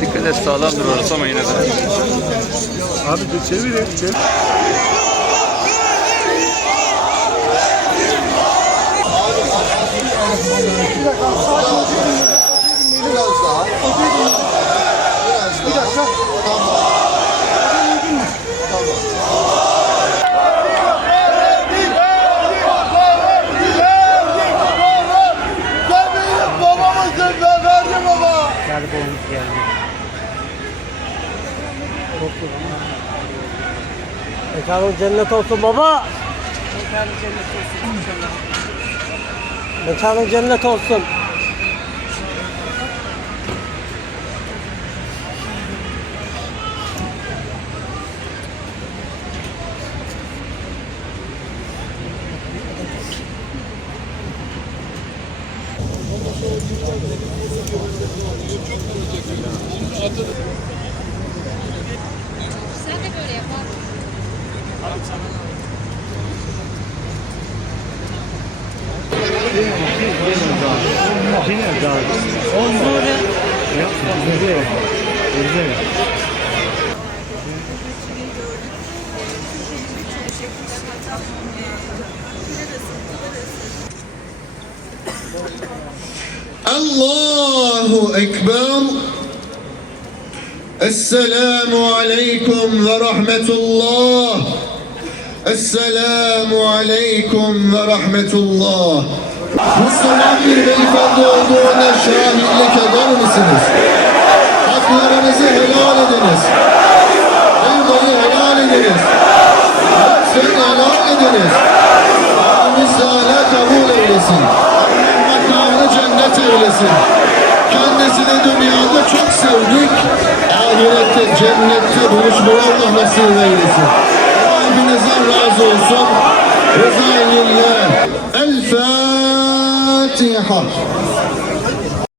Dikkat et sağlam dur orası ama yine de. Abi de çevirin. Çevir. Biraz daha. Biraz daha. Tamam. Tamam. Geldi babamız geldi. Mekanın cennet olsun baba. Mekanın cennet olsun. Mekanın cennet olsun. Sen de böyle yap abi. Allahu Ekber Esselamu Aleyküm ve Rahmetullah Esselamu Aleyküm ve Rahmetullah Müslüman bir beyefendi olduğuna şahitlik eder misiniz? Haklarınızı helal ediniz. Elmayı helal ediniz. Sen helal ediniz. Hakkınızı hala kabul eylesin. Eylesin. Kendisini dünyada çok sevdik. Ahirette cennette buluşmayı Allah nasip eylesin. Hepinizden razı olsun. Rıza lillah. El Fatiha.